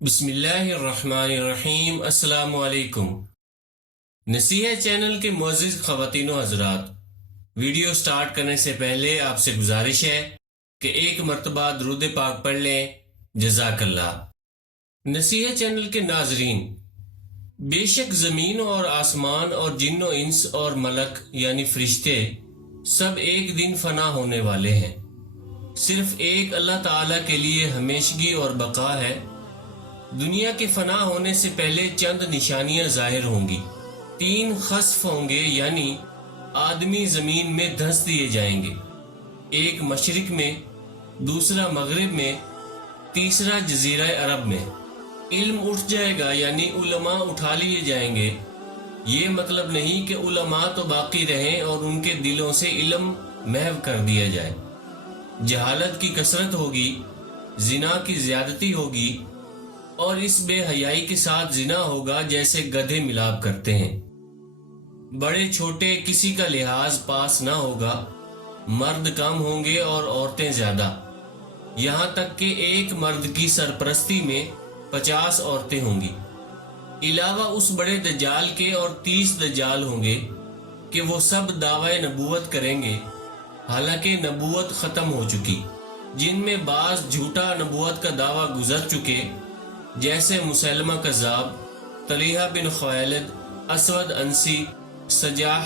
بسم اللہ الرحمن الرحیم۔ السلام علیکم۔ نصیحت چینل کے معزز خواتین و حضرات، ویڈیو سٹارٹ کرنے سے پہلے آپ سے گزارش ہے کہ ایک مرتبہ درود پاک پڑھ لیں۔ جزاک اللہ۔ نصیحت چینل کے ناظرین، بے شک زمین اور آسمان اور جن و انس اور ملک یعنی فرشتے سب ایک دن فنا ہونے والے ہیں۔ صرف ایک اللہ تعالیٰ کے لیے ہمیشگی اور بقا ہے۔ دنیا کے فنا ہونے سے پہلے چند نشانیاں ظاہر ہوں گی۔ 3 خسف ہوں گے، یعنی آدمی زمین میں دھنس دیے جائیں گے، ایک مشرق میں، دوسرا مغرب میں، تیسرا جزیرہ عرب میں۔ علم اٹھ جائے گا، یعنی علماء اٹھا لیے جائیں گے۔ یہ مطلب نہیں کہ علماء تو باقی رہیں اور ان کے دلوں سے علم محو کر دیا جائے۔ جہالت کی کثرت ہوگی، زنا کی زیادتی ہوگی، اور اس بے حیائی کے ساتھ زنا ہوگا جیسے گدھے ملاب کرتے ہیں۔ بڑے چھوٹے کسی کا لحاظ پاس نہ ہوگا، مرد کم ہوں گے اور عورتیں زیادہ، یہاں تک کہ ایک مرد کی سرپرستی میں 50 عورتیں ہوں گی۔ علاوہ اس بڑے دجال کے اور 30 دجال ہوں گے کہ وہ سب دعوی نبوت کریں گے، حالانکہ نبوت ختم ہو چکی۔ جن میں بعض جھوٹا نبوت کا دعویٰ گزر چکے، جیسے مسلمہ کذاب، طلیحہ بن خویلد، اسود انسی، سجاح،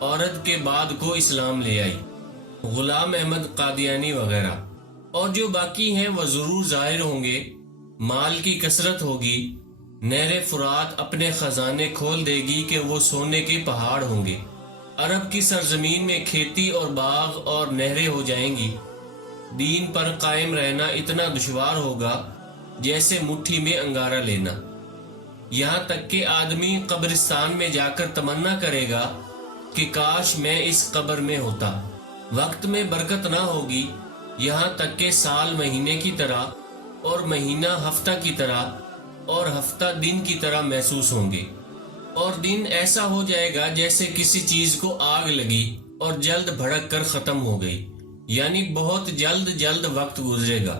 عورت کے بعد کو اسلام لے آئی، غلام احمد قادیانی وغیرہ۔ اور جو باقی ہیں وہ ضرور ظاہر ہوں گے۔ مال کی کثرت ہوگی، نہر فرات اپنے خزانے کھول دے گی کہ وہ سونے کے پہاڑ ہوں گے۔ عرب کی سرزمین میں کھیتی اور باغ اور نہریں ہو جائیں گی۔ دین پر قائم رہنا اتنا دشوار ہوگا جیسے مٹھی میں انگارہ لینا، یہاں تک کہ آدمی قبرستان میں جا کر تمنا کرے گا کہ کاش میں اس قبر میں ہوتا۔ وقت میں برکت نہ ہوگی، یہاں تک کہ سال مہینے کی طرح اور مہینہ ہفتہ کی طرح اور ہفتہ دن کی طرح محسوس ہوں گے، اور دن ایسا ہو جائے گا جیسے کسی چیز کو آگ لگی اور جلد بھڑک کر ختم ہو گئی، یعنی بہت جلد وقت گزرے گا۔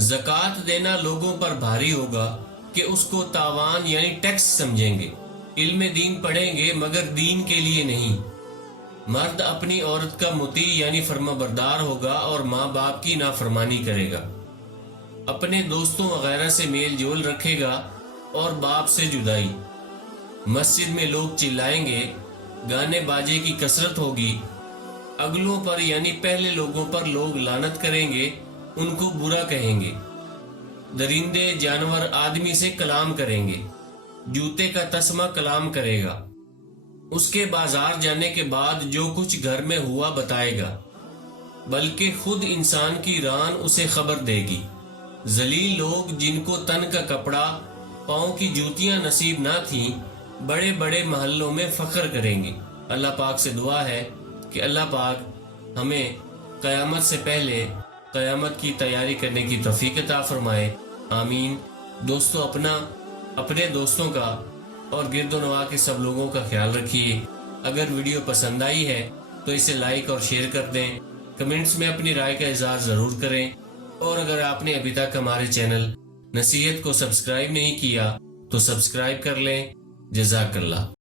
زکوٰۃ دینا لوگوں پر بھاری ہوگا کہ اس کو تاوان یعنی ٹیکس سمجھیں گے۔ علم دین پڑھیں گے مگر دین کے لیے نہیں۔ مرد اپنی عورت کا مطیع یعنی فرما بردار ہوگا اور ماں باپ کی نافرمانی کرے گا، اپنے دوستوں وغیرہ سے میل جول رکھے گا اور باپ سے جدائی۔ مسجد میں لوگ چلائیں گے، گانے باجے کی کثرت ہوگی، اگلوں پر یعنی پہلے لوگوں پر لوگ لعنت کریں گے، ان کو برا کہیں گے۔ درندے جانور آدمی سے کلام کریں گے، جوتے کا تسمہ کلام کرے گا، اس کے بازار جانے کے بعد جو کچھ گھر میں ہوا بتائے گا، بلکہ خود انسان کی ران اسے خبر دے گی۔ ذلیل لوگ جن کو تن کا کپڑا، پاؤں کی جوتیاں نصیب نہ تھیں، بڑے بڑے محلوں میں فخر کریں گے۔ اللہ پاک سے دعا ہے کہ اللہ پاک ہمیں قیامت سے پہلے قیامت کی تیاری کرنے کی توفیق عطا فرمائے، آمین۔ دوستو اپنے دوستوں کا اور گرد و نواح کے سب لوگوں کا خیال رکھیے۔ اگر ویڈیو پسند آئی ہے تو اسے لائک اور شیئر کر دیں، کمنٹس میں اپنی رائے کا اظہار ضرور کریں، اور اگر آپ نے ابھی تک ہمارے چینل نصیحت کو سبسکرائب نہیں کیا تو سبسکرائب کر لیں۔ جزاک اللہ۔